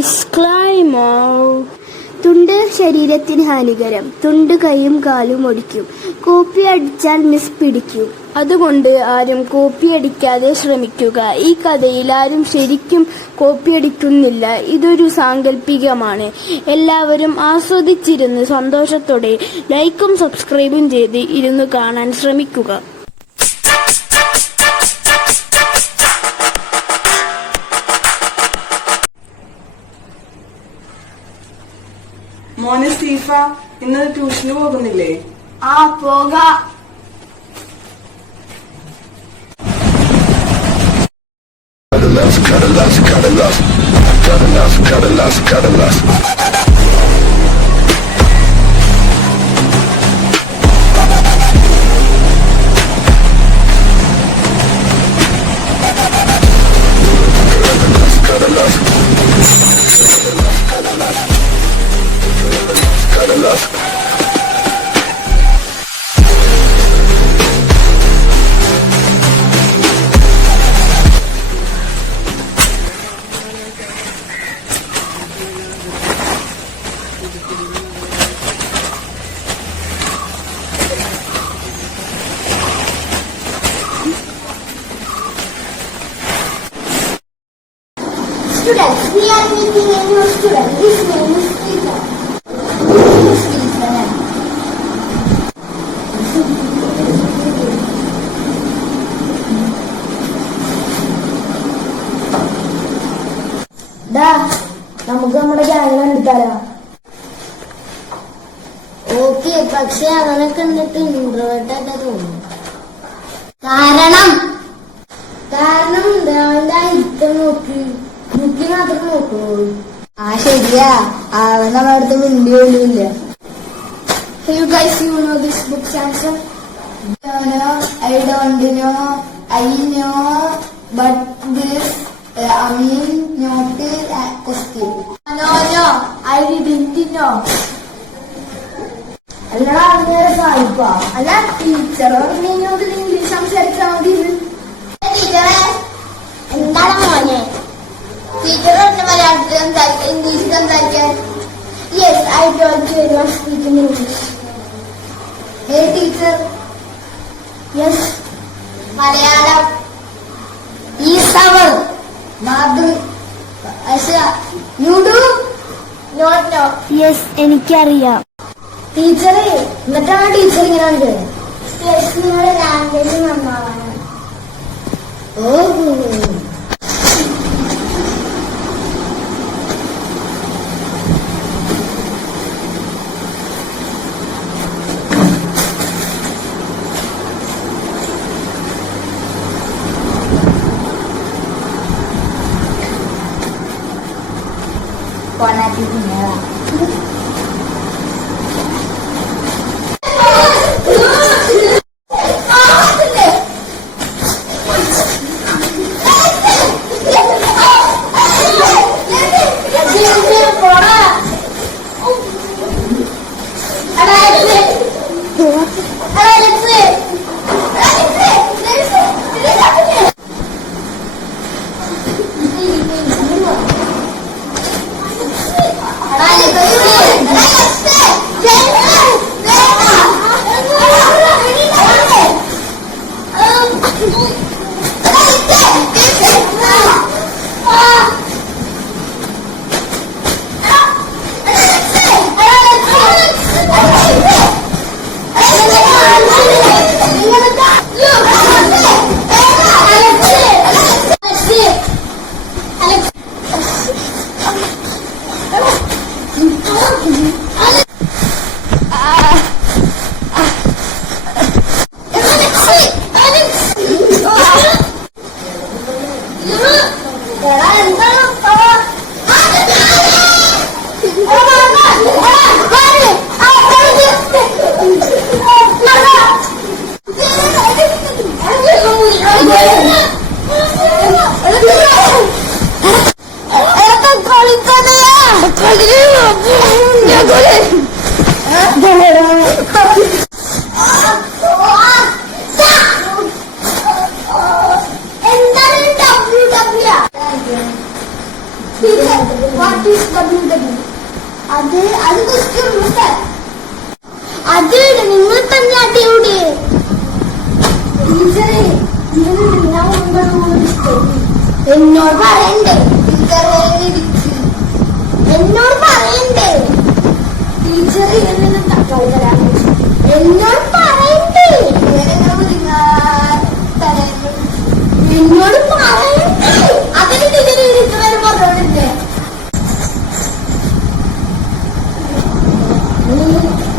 Disclaimer. തുണ്ട് ശരീരത്തിന് ഹാനികരം. തുണ്ട് കൈയും കാലും ഒടിക്കും. കോപ്പി അടിച്ചാൽ മിസ് പിടിക്കും. അതുകൊണ്ട് ആരും കോപ്പിയടിക്കാതെ ശ്രമിക്കുക. ഈ കഥയിൽ ആരും ശരിക്കും കോപ്പിയടിക്കുന്നില്ല. ഇതൊരു സാങ്കല്പികമാണ്. എല്ലാവരും ആസ്വദിച്ചിരുന്ന് സന്തോഷത്തോടെ ലൈക്കും സബ്സ്ക്രൈബും ചെയ്ത് ഇരുന്ന് കാണാൻ ശ്രമിക്കുക. മോനെ സീഫ, ഇന്ന് ട്യൂഷന് പോകുന്നില്ലേ? പോകാം. Students, we are meeting a new student. His name is Peter. നമുക്ക് നമ്മുടെ ഗ്യാങ് കണ്ടിട്ടാലോ? ഓക്കെ, പക്ഷെ അവനെ കണ്ടിട്ട് ഇൻട്രോവേർട്ടായിട്ട് തോന്നുന്നു. കാരണം അവന്റെ ഐറ്റം നോക്കി മാത്രം നോക്കൂ. ശരിയാ, അവൻ നമ്മുടെ അടുത്ത് മിണ്ടി പോലുമില്ല. You guys, you know this book's answer? No, I don't know. I know, but this not a question. No, I didn't know. അല്ലടാ, അങ്ങനെ സായിപ്പ അല്ല ടീച്ചർ പറഞ്ഞോട് ഇംഗ്ലീഷ് സംസാരിച്ചാൽ മതി. ടീച്ചറെ എന്താണ് മോനെ? ടീച്ചർ പറഞ്ഞ മലയാളത്തിൽ സംസാരിക്കാൻ, ഇംഗ്ലീഷ് സംസാരിക്കാൻ. Yes, I told you I was speaking English. Hey teacher. Yes, Malayalam is our mother. You do not know? Yes, എനിക്കറിയാം. ടീച്ചറെ എന്നിട്ടാണ് ടീച്ചർ ഇങ്ങനെ നിങ്ങളുടെ ലാംഗ്വേജ് നന്നാവാനാണ്. ഓഹോ, എന്നോട് പറയണ്ടേ എന്നോട് പറയണ്ടേ ടീച്ചർ എന്നോട് പറയണ്ടേ എന്നോട് പറയണ്ടേ അതിന് ടീച്ചർ ഇതുവരെ പറഞ്ഞോണ്ടില്ലേ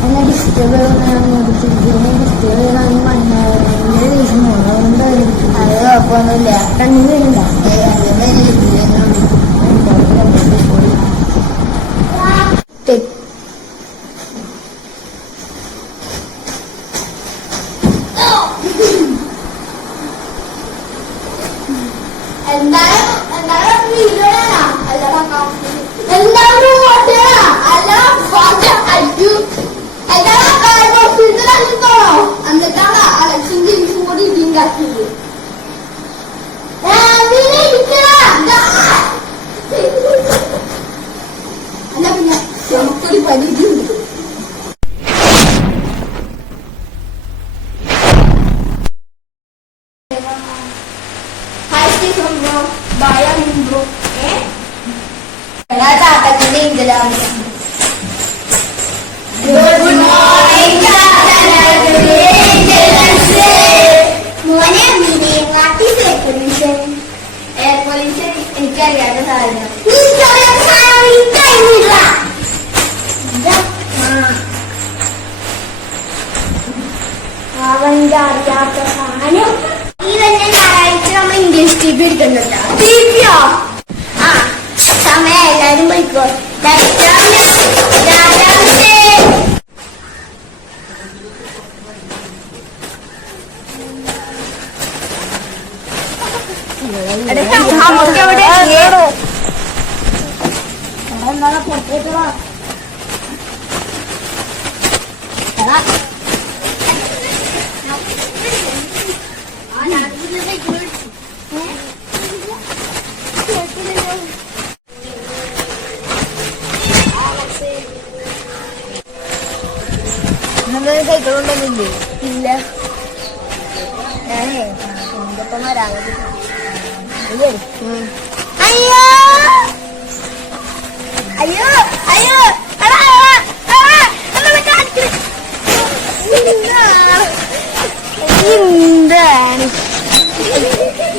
എന്നെ ഡിസ്റ്റർബ് അത് കുഴപ്പമൊന്നുമില്ല കണ്ണൂരുണ്ടോ എന്നിട്ടാണ് അലക്ഷൻ ജെയിംസും കൂടി ഇടിയുണ്ടാക്കിയത് അല്ല പിന്നെ നമുക്കൊരു പരിധിയുണ്ട് ചാട്ടത്തിന്റെ ഇന്ത്യയിലാണ് ഗുഡ് മോർണിംഗ് മോനെ എയർ പൊല്യൂഷൻ എനിക്കറിയാത്ത സാധനം അവന്റെ അറിയാത്ത സാധനം ഈ തന്നെ ഞായറാഴ്ച നമ്മൾ ഇംഗ്ലീഷ് ടി വി എടുക്കുന്നുണ്ടോ ടിവിയോ ആ സമയം എല്ലാരും പോയിക്കോ സൈക്കിൾ ഉണ്ടെന്നില്ലേ ഇല്ല ഞാനേ എന്തൊപ്പം വരാതെ അയ്യോ അയ്യോ അയ്യോ എന്താണ്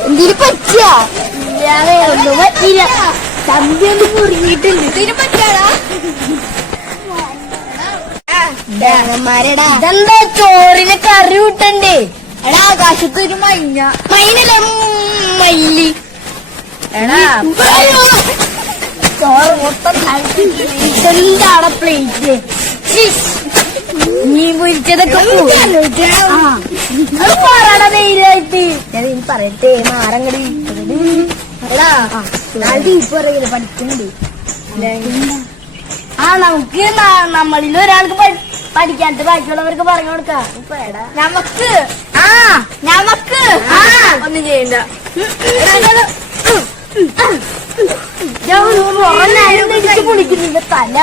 എന്തിനു പറ്റിയ ഒന്നും പറ്റിയില്ല തമ്പി ഒന്ന് മുറിഞ്ഞിട്ടുണ്ട് ഇതിന് പറ്റാടാ ഇതെന്താ ചോറിന് കറി വിട്ടണ്ടേ എടാ ആകാശത്ത് ഒരു മൈനല്ലേ മയില് എടാ ചോറ് മൊത്തം എന്താണ് പ്ലേറ്റ് നീ പൊരിച്ചതൊക്കെ പറയണ നേരായിട്ട് ഞാൻ പറയട്ടെ മാറങ്ങടി എടാ ടീച്ചർ പറയില്ല പഠിക്കുന്നുണ്ട് ആ നമുക്ക് നമ്മളിൽ ഒരാൾക്ക് പഠിക്കാണ്ട് ബാക്കിയുള്ളവർക്ക് പറഞ്ഞു കൊടുക്കാം നമുക്ക് ഒന്നും ചെയ്യണ്ട കുളിക്കുന്നില്ല തല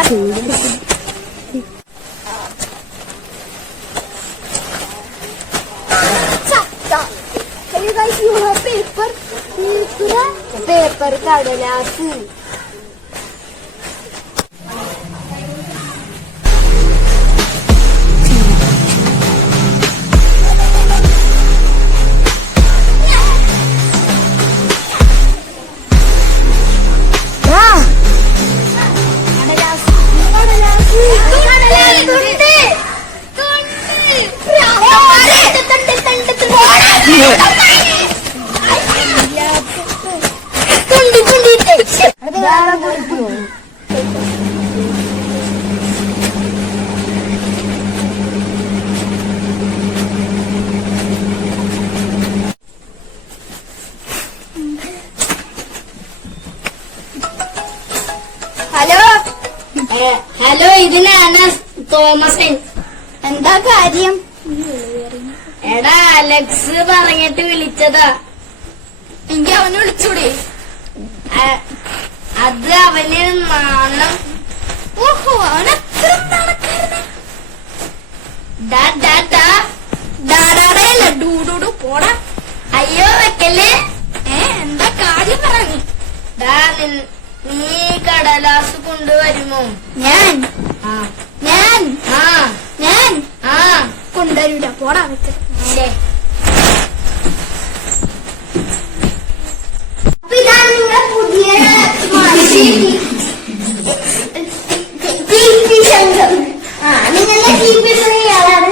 പേപ്പർ കടലാസ് ഹലോ ഇതിനാണ് തോമസ്. എന്താ കാര്യം? എടാ അലക്സ് പറഞ്ഞിട്ട് വിളിച്ചതാ. എനിക്ക് അവനെ വിളിച്ചൂടെ? അത് അവന് നാണം. ഓഹോ, അവനത്ര ഡൂഡു പോടാ. അയ്യോ വെക്കല്ലേ. എന്താ കാര്യം പറ. നീ കടലാസ് കൊണ്ടുവരുമോ? ഞാൻ ആ ഞാൻ ആ ഞാൻ ആ കൊണ്ടുവരൂല. പോടാ വെച്ച്. ശരി. അപ്പൊ ഇതാണ് നിങ്ങളുടെ പുതിയ മാഷി ടി.പി. ശങ്കർ. നിങ്ങളുടെ ടി.പി. ഇയാളാണ്.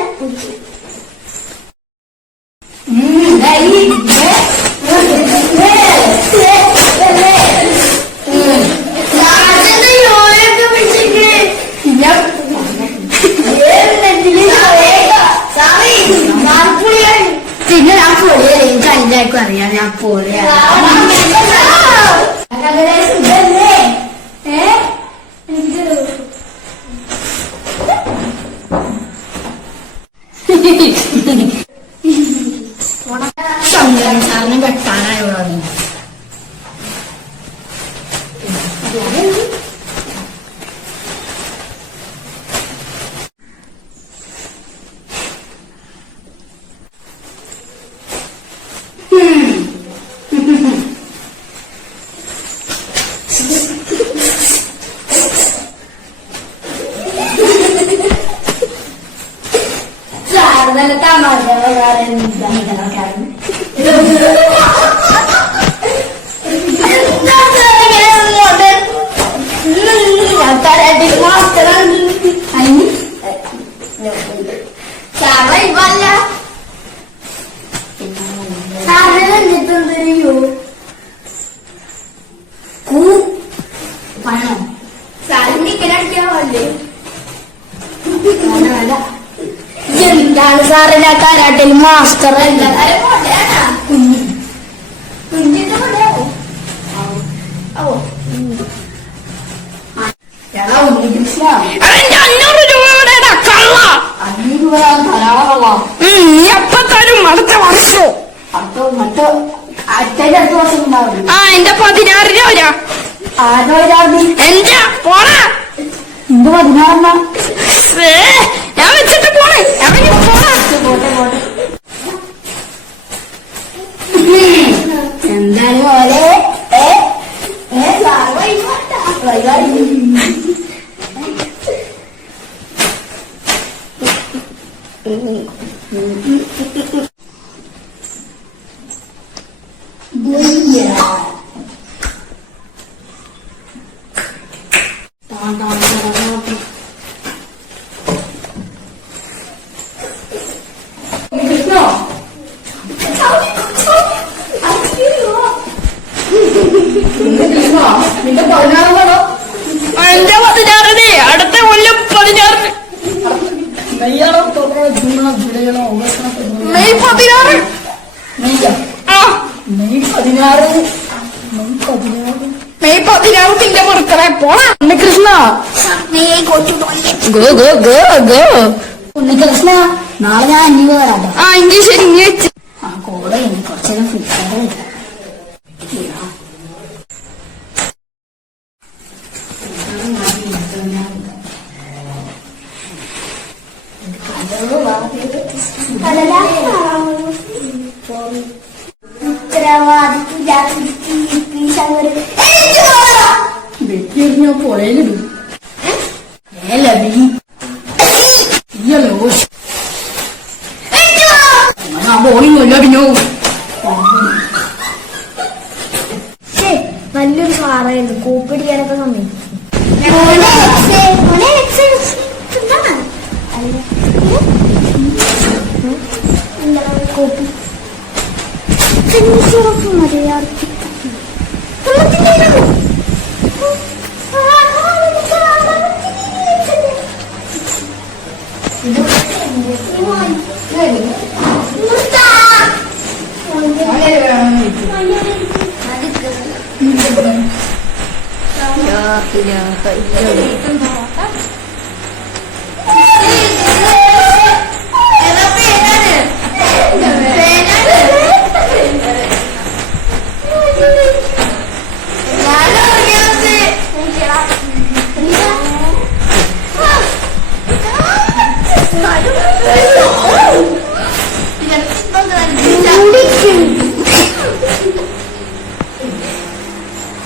പിന്നെ ഞാൻ പൊളിയ എനിക്ക് അതിൻ്റെക്കും അറിയാം. ഞാൻ പൊളിയ സാറിന് വെട്ടാനായുള്ള സാറിനെ തമാശകാരൻ എന്താണ് സാറിന്റെ കരാട്ടിൽ മാസ്റ്റർ അല്ല അടുത്ത വർഷം ഉണ്ടാവും. എന്റെ 16 രൂപ. എന്റെ പോണാ. എന്റെ 16 ഞാൻ വെച്ചിട്ട് പോണേ. പോണാ. എന്താണ് പോലെ നിന്റെ 16 എന്റെ 16 അടുത്ത കൊല്ലം 16 മെയ് 16. മെയ് 16 തിന്റെ പുറത്തറ പോണാ. Krishna go go go go. Unnikrishna നാളെ ഞാൻ അന്യ വരാട്ടോ. എങ്കിൽ ശരി നീ വെച്ച്. കൂടെ എനിക്ക് കുറച്ചേരം ഫ്ലിപ്കാർട്ട് വെട്ടിയെറിഞ്ഞ പുഴയിലിടും. നല്ലൊരു സാറായിരുന്നു. കോപ്പിടിക്കാനൊക്കെ സമയം കോപ്പി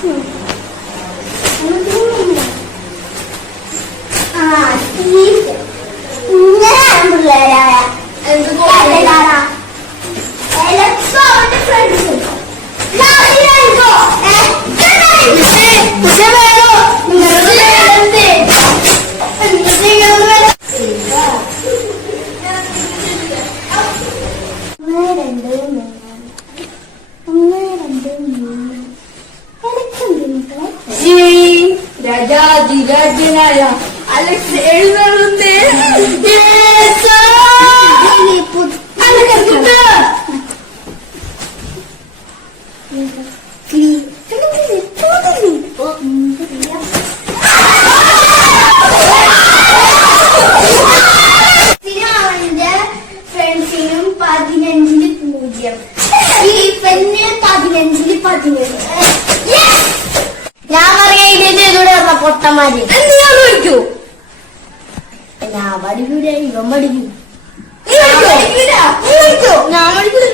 Hmm. 2 3 1 2 3 രാജാതിരാജനായ അലക്സ് എഴുന്നള്ളുന്നേ. ഫ്രണ്ട്സിനും 15-ന് 0. സ്റ്റീഫന് 15-ന് 15. ഞാൻ പറയാ ഇത് ചെയ്തൂടെ പൊട്ടന്മാര്. ഞാൻ വിളിക്കൂ. ഞാൻ പഠിക്കൂല, ഇവൻ പഠിക്കും. ഞാൻ പഠിക്കൂല. ഞാൻ പഠിക്കൂല.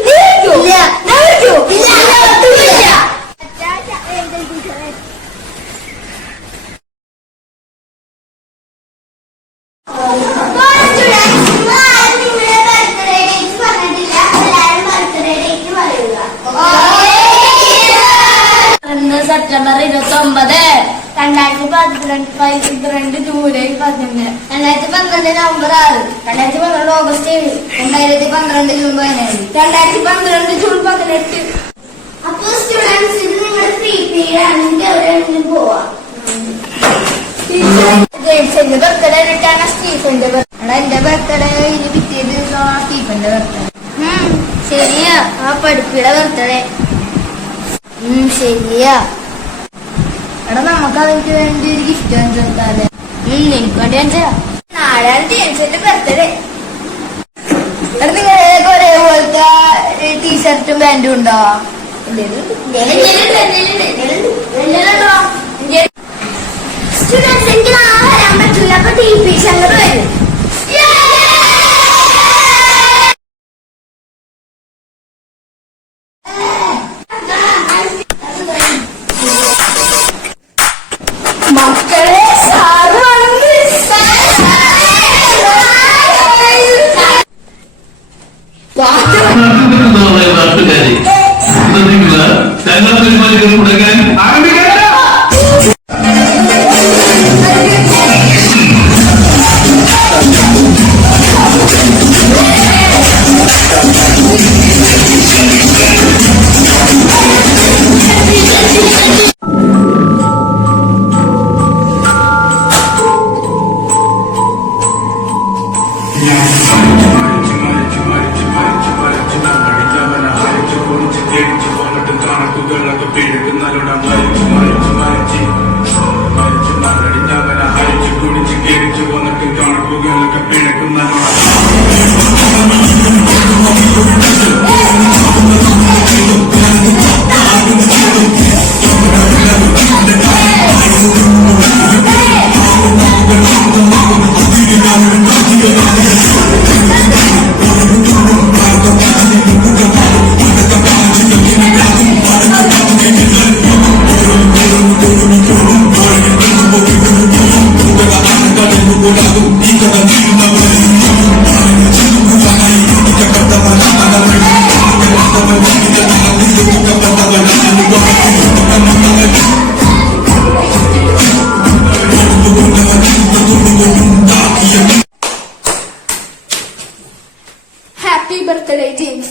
September 29, 2012 July 11, 2012 November 6, 2012 August 7, 2012 June 17, 2012 June 18. അപ്പൊ സ്റ്റുഡൻസ് ഇത് നിങ്ങൾ ഫ്രീ പീരീഡ് ആണെങ്കിൽ എവിടെയാണെങ്കിലും പോവാം. ജെയിംസിന്റെ ബർത്ത്ഡേ ആയിട്ടാണ് സ്റ്റീഫന്റെ ബർത്ത്ഡേ. എന്റെ ബർത്ത്ഡേ ഇനി പിറ്റേ ദിവസമാണ് സ്റ്റീഫന്റെ ബർത്ത്ഡേ. ശരിയാ, ആ പഠിപ്പിയുടെ ബർത്ത്ഡേ. ശരിയാ. എടാ നമുക്ക് അവർക്ക് വേണ്ടി ഒരു ഗിഫ്റ്റ് വാങ്ങിച്ചെടുത്താലേ? എനിക്ക് വേണ്ടി വാങ്ങിച്ചാ. നാളെയാണ് ജെയിംസിന്റെ ബർത്ത്ഡേ. എടാ നിങ്ങൾക്ക് ഒരേപോലത്തെ ടീഷർട്ടും പാന്റും ഉണ്ടോ? സ്റ്റുഡൻസ് എനിക്ക് നാളെ വരാൻ പറ്റില്ല, അപ്പൊ ടീച്ചർ വരും. മക്കളെ സാറാണെന്ന് നാട്ടുകാരെ ശ്രദ്ധിക്കുക, ചങ്ങല പരിപാടികൾ തുടങ്ങാൻ ആരംഭിക്കാം. Happy birthday, James.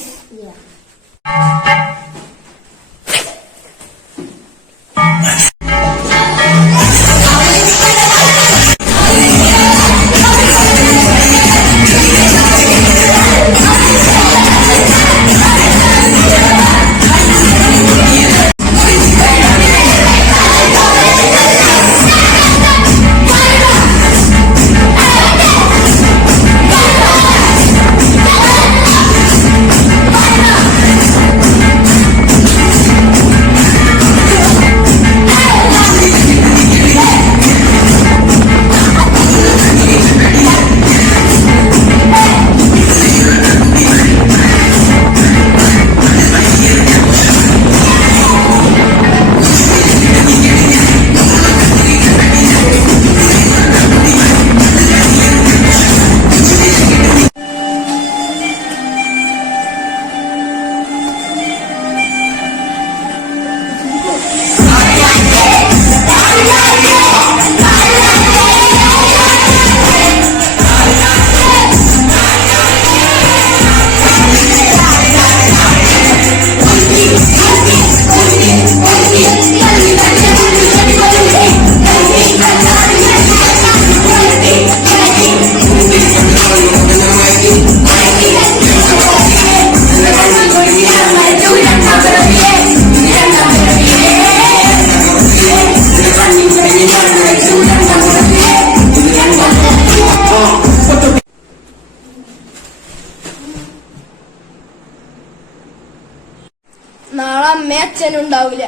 നാളെ അമ്മയും അച്ഛനും ഉണ്ടാവില്ല.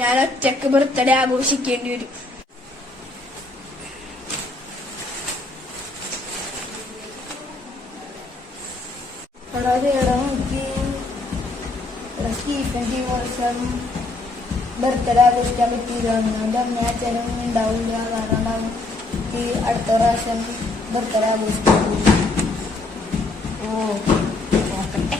ഞാൻ ഒറ്റക്ക് ബർത്ത്ഡേ ആഘോഷിക്കേണ്ടി വരും. സ്റ്റീഫൻ വർഷം ബർത്ത്ഡേ ആഘോഷിക്കാൻ പറ്റിയില്ല. അതുകൊണ്ട് അമ്മയും അച്ഛനും ഉണ്ടാവില്ല. കാരണം ഉണ്ടാവും അടുത്ത പ്രാവശ്യം ബർത്ത്ഡേ ആഘോഷിക്കാൻ. നോക്കട്ടെ.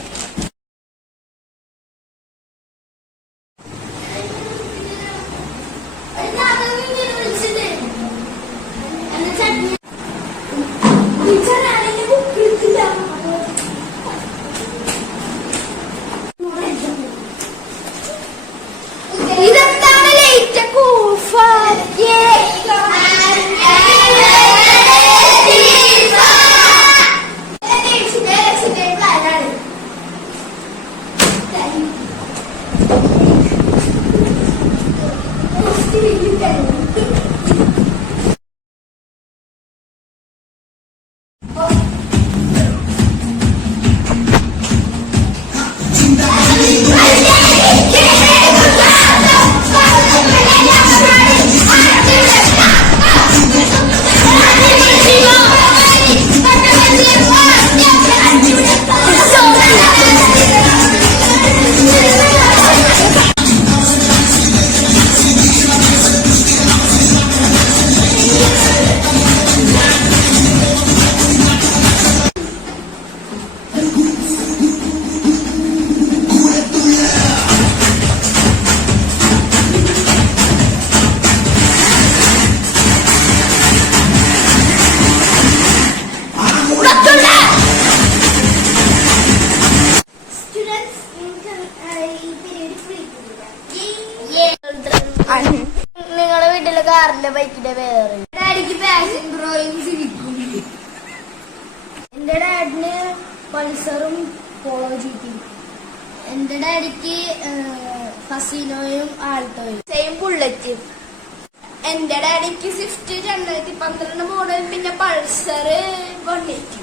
ഇതെന്താണ് ലൈറ്റ് കൂഫ? നിങ്ങളുടെ വീട്ടിലെ കാറിന്റെ ബൈക്കിന്റെ പേര് ഡാഡിക്ക് പാഷൻ ബ്രോയും സിവിക്കും. എന്റെ ഡാഡിന് പൾസറും പോളോ ജീപ്പും. എന്റെ ഡാഡിക്ക് ഫസീനോയും ആൾട്ടോയും. Same bullet. എന്റെ ഡാഡിക്ക് സ്വിഫ്റ്റ് 2012 മോഡൽ, പിന്നെ പൾസർ 180.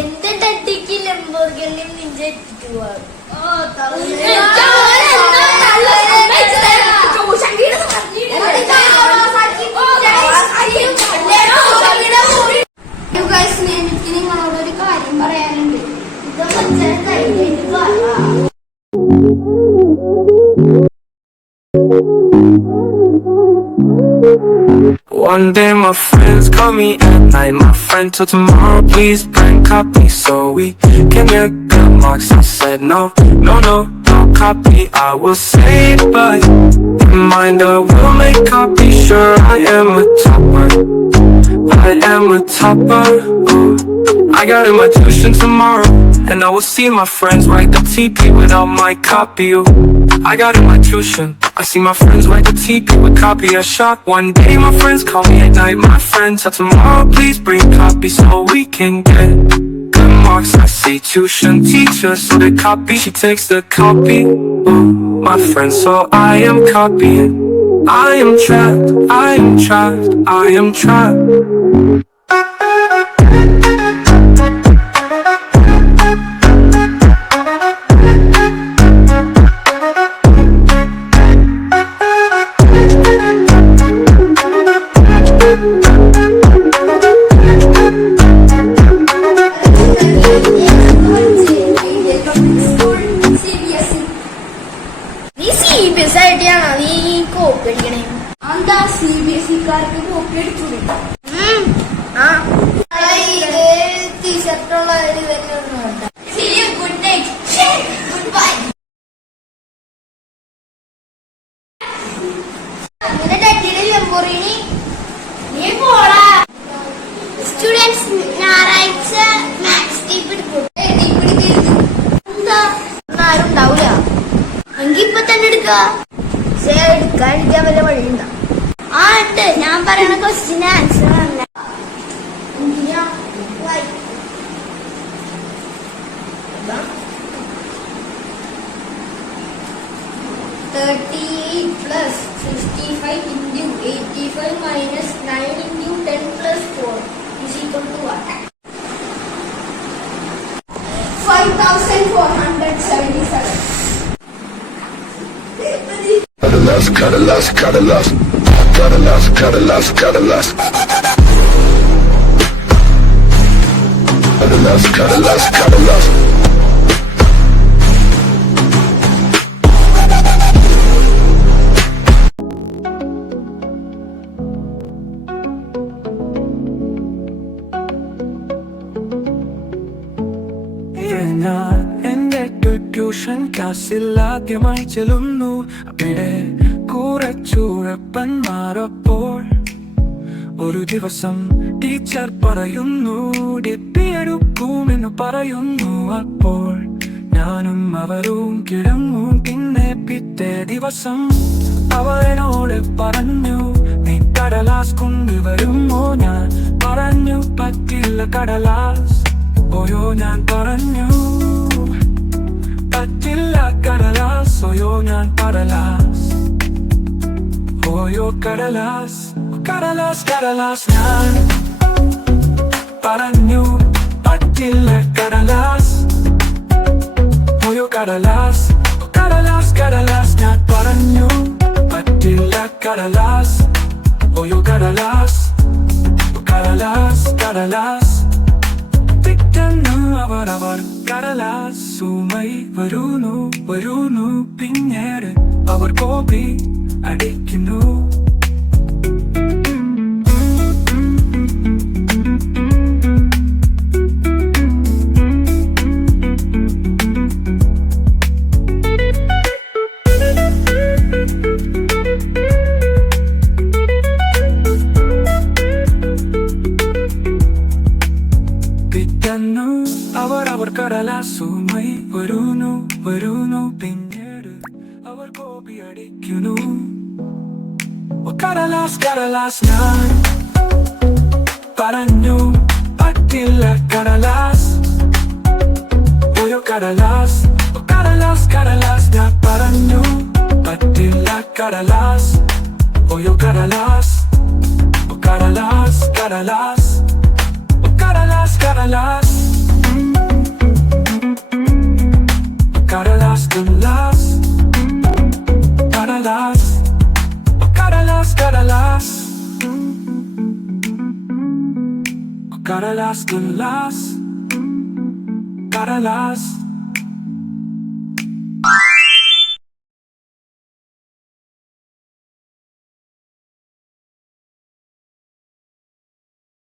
എന്റെ ഡാഡിക്ക് ലംബോർഗിനി നിഞ്ച എത്തിക്കുവാണ്. എനിക്ക് നിങ്ങളോടൊരു കാര്യം പറയാനുണ്ട്. One day my friends call me at night. My friend till tomorrow, please bring copy so we can get good marks. I said no, no, no, no copy. I will say it, but reminder will make copy. Sure, I am a topper. I am a topper. Ooh. I got in my tuition tomorrow, and I will see my friends write the TP without my copy. Ooh. I got in my tuition. I see my friends write the TP with copy. I shot. One day my friends call me at night. My friend till tomorrow, please bring copy so we can get good marks. I see tuition teacher, so the copy, she takes the copy. Ooh, my friend, so I am copying. I am trapped, I am trapped, I am trapped. എന്താ CBSE-കാർക്ക് copy അടിച്ചൂടെ? ടീഷർട്ടുള്ള good night, good bye. അങ്ങനെ ഡാഡിയുടെ Lamborghini നീ പോടാ. Students ഞായറാഴ്ച maths ടീപ്പ് എടുക്കും. എന്താ ആരും ഉണ്ടാവില്ല എങ്കിൽ ഇപ്പൊ തന്നെ എടുക്ക. എടുക്കാൻ വല്ല വഴിയുണ്ട? ആ ഉണ്ട്. ഞാൻ പറയണ ക്വസ്റ്റ്യൻ ആൻസർ അല്ല. 38 plus 65 into 85 minus 9 into 10 plus 4 is equal to what? 5,477. Kadalas, kadalas, kadalas. Kadalas, kadalas, kadalas. Kadalas, kadalas, kadalas. ഞാൻ എന്റെ ട്യൂഷൻ ക്ലാസ്സിൽ ആദ്യമായി ചെല്ലുന്നു. അവിടെ കുറച്ചുഴപ്പന്മാരപ്പോൾ ഒരു ദിവസം ടീച്ചർ പറയുന്നു, ഡിപ്പിയെടുക്കുമെന്ന് പറയുന്നു. അപ്പോൾ ഞാനും അവരും കിടന്നു. പിന്നെ പിറ്റേ ദിവസം അവർ എന്നോട് പറഞ്ഞു, നീ കടലാസ് കൊണ്ടുവരുമോ? ഞാൻ പറഞ്ഞു, പറ്റില്ല കടലാസ്. ഓയോ ഞാൻ പറഞ്ഞു, പറ്റില്ല കടലാസ്. ഓയോ ഞാൻ കടലാസ്. ഓയോ കടലാസ്, കടലാസ്, കടലാസ്. ഞാൻ പറഞ്ഞു, പറ്റില്ല കടലാസ്. ഓയോ കടലാസ്, കടലാസ്, കടലാസ്. ഞാൻ പറഞ്ഞു, പറ്റില്ല കടലാസ്. ഓയോ കടലാസ്, കടലാസ്, കടലാസ്. പിറ്റേന്ന് അവർ കടലാസുമായി വരുന്നു. പിന്നീട് അവർ കോപ്പി അടിക്കുന്നു. പിറ്റേന്ന് അവർ കടലാസുമായി വരുന്നു. പിന്നീട് അവർ കോപ്പി അടിക്കുന്നു. കടലാസ്, കടലാസ്. ഞാൻ പറഞ്ഞു, പറ്റില്ല കടലാസ്. ഓയോ കടലാസ്, കടലാസ്, കടലാസ്. ഞാൻ പറഞ്ഞു, പറ്റില്ല കടലാസ്. ഓയോ കടലാസ്, കടലാസ്, കടലാസ്. Kadalas, kadalas.